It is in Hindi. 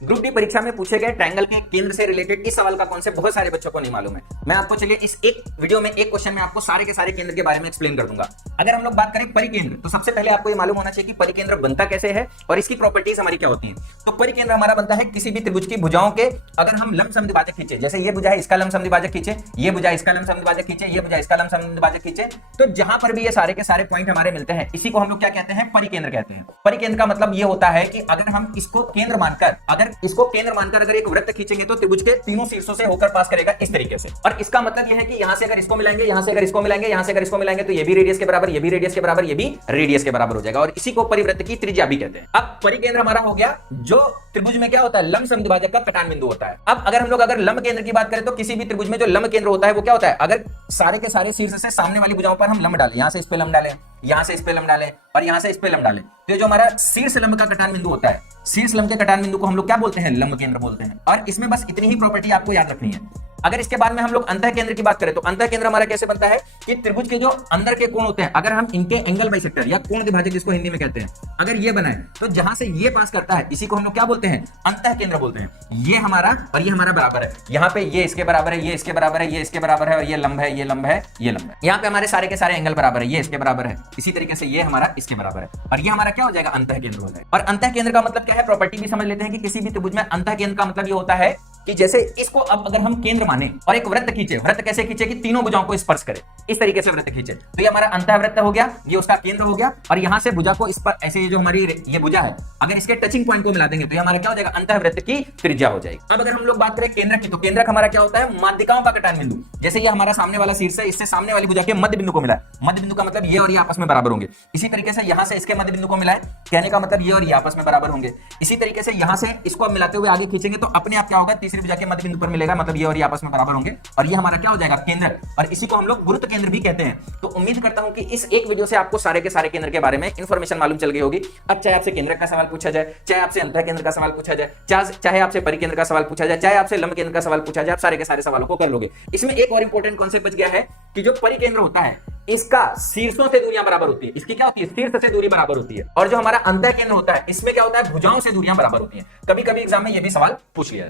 ग्रुप डी परीक्षा में पूछे गए ट्रायंगल के केंद्र से रिलेटेड इस सवाल का कॉन्सेप्ट बहुत सारे बच्चों को नहीं मालूम है। मैं आपको चलिए इस एक वीडियो में एक क्वेश्चन में आपको सारे के सारे केंद्र के बारे में एक्सप्लेन कर दूंगा। अगर हम लोग बात करें परिकेंद्र, तो सबसे पहले आपको ये मालूम होना चाहिए कि परिकेंद्र बनता कैसे है और इसकी प्रॉपर्टीज हमारी क्या होती है। तो परिकेंद्र हमारा बनता है किसी भी त्रिभुज की भुजाओं के अगर हम लंब समद्विभाजक खींचे, जैसे ये भुजा है इसका लंब समद्विभाजक खींचे, ये भुजा इसका लंब समद्विभाजक खींचे, ये भुजा इसका लंब समद्विभाजक खींचे, तो जहां पर भी ये सारे के सारे पॉइंट हमारे मिलते हैं इसी को हम लोग क्या कहते हैं, परिकेंद्र कहते हैं। परिकेंद्र का मतलब ये होता है कि अगर हम इसको केंद्र मानकर अगर एक वृत्त खींचेंगे तो त्रिभुज के तीनों शीर्षों से होकर पास करेगा इस तरीके से। और इसका मतलब यह है कि यहां से अगर इसको मिलाएंगे, यहां से अगर इसको मिलाएंगे, यहां से अगर इसको मिलाएंगे तो ये भी रेडियस के बराबर, ये भी रेडियस के बराबर, ये भी रेडियस के बराबर हो जाएगा और इसी को परिवृत्त की त्रिज्या भी कहते हैं। अब परिकेंद्र हमारा हो गया जो त्रिभुज में क्या होता है, लंब समद्विभाजक का कटान बिंदु होता है। अब अगर हम लोग लंब केंद्र की बात करें तो किसी भी त्रिभुज में जो लंब केंद्र होता है वो क्या होता है, अगर सारे के सारे शीर्ष से सामने वाली भुजाओं पर हम लंब डालें, यहां से इस पे लंब डालें, यहां से इस पे लंब डालें और यहां से इस पे लंब डालें, तो जो हमारा शीर्ष लंब का कटान बिंदु होता है, शीर्ष लंब के कटान बिंदु को हम लोग क्या बोलते हैं, लंब केंद्र बोलते हैं। और इसमें बस इतनी ही प्रॉपर्टी आपको याद रखनी है। अगर इसके बाद में हम लोग अंतः केंद्र की बात करें तो अंतः केंद्र हमारा कैसे बनता है कि त्रिभुज के जो अंदर के कोण होते हैं, अगर हम इनके एंगल बाइसेक्टर या कोण द्विभाजक जिसको हिंदी में कहते हैं, अगर ये बनाए तो जहां से ये पास करता है इसी को हम लोग क्या बोलते हैं, अंतः केंद्र बोलते हैं। ये हमारा और ये हमारा बराबर है, यहाँ पे ये इसके बराबर है, ये इसके बराबर है, ये इसके बराबर है और ये लंब है, ये लंब है, ये लंब है। यहाँ पे हमारे सारे के सारे एंगल बराबर है, ये इसके बराबर है, इसी तरीके से ये हमारा इसके बराबर है और ये हमारा क्या हो जाएगा, अंतः केंद्र हो जाएगा। और अंतः केंद्र का मतलब क्या है, प्रॉपर्टी भी समझ लेते हैं कि किसी भी त्रिभुज में अंतः केंद्र का मतलब ये होता है कि जैसे इसको अब अगर हम केंद्र माने और एक वृत्त खींचे, वृत्त कैसे खींचे कि तीनों भुजाओं को स्पर्श करे, इस तरीके से वृत्त खींचे, तो ये हमारा अंतःवृत्त हो गया, ये उसका केंद्र हो गया और यहां से भुजा को इस पर ऐसे जो हमारी ये भुजा है अगर इसके टचिंग पॉइंट को मिला देंगे तो ये हमारा क्या हो जाएगा, अंतःवृत्त की त्रिज्या हो जाएगी। अब अगर हम लोग बात करें केंद्र की, तो केंद्रक हमारा क्या होता है, माध्यिकाओं का कटान बिंदु। जैसे ये हमारा सामने वाला शीर्ष है, इससे सामने वाली भुजा के मध्य बिंदु को मिला है, मध्य बिंदु का मतलब ये और ये आपस में बराबर होंगे। इसी तरीके से यहां से इसके मध्य बिंदु को मिला है, कहने का मतलब ये और ये आपस में बराबर होंगे। इसी तरीके से यहां से इसको मिलाते हुए आगे खींचेंगे तो अपने आप क्या होगा, तीसरी भुजा के मध्य बिंदु पर मिलेगा, मतलब ये और ये आपस में बराबर होंगे और ये हमारा क्या हो जाएगा, केंद्र। और इसी को हम लोग गुरुत्व केंद्र भी कहते हैं। तो उम्मीद करता हूं कि इस एक वीडियो से आपको सारे के सारे केंद्र के बारे में इंफॉर्मेशन मालूम चल गई होगी। अब चाहे आपसे केंद्र का सवाल पूछा जाए, चाहे आपसे अंतः केंद्र का सवाल पूछा जाए, चाहे आपसे परिकेंद्र का सवाल पूछा जाए, चाहे आपसे लंब केंद्र का सवाल पूछा जाए, आप सारे के सारे सवालों को कर लोगे। इसमें एक और इंपॉर्टेंट कॉन्सेप्ट बच गया है कि जो परिकेंद्र होता है इसका शीर्षों से दूरियां बराबर होती है, इसकी क्या होती है, शीर्ष से दूरी बराबर होती है। और जो हमारा अंतः केंद्र होता है इसमें क्या होता है, भुजाओं से दूरियां बराबर होती है। कभी कभी एग्जाम में यह भी सवाल पूछ लिया है।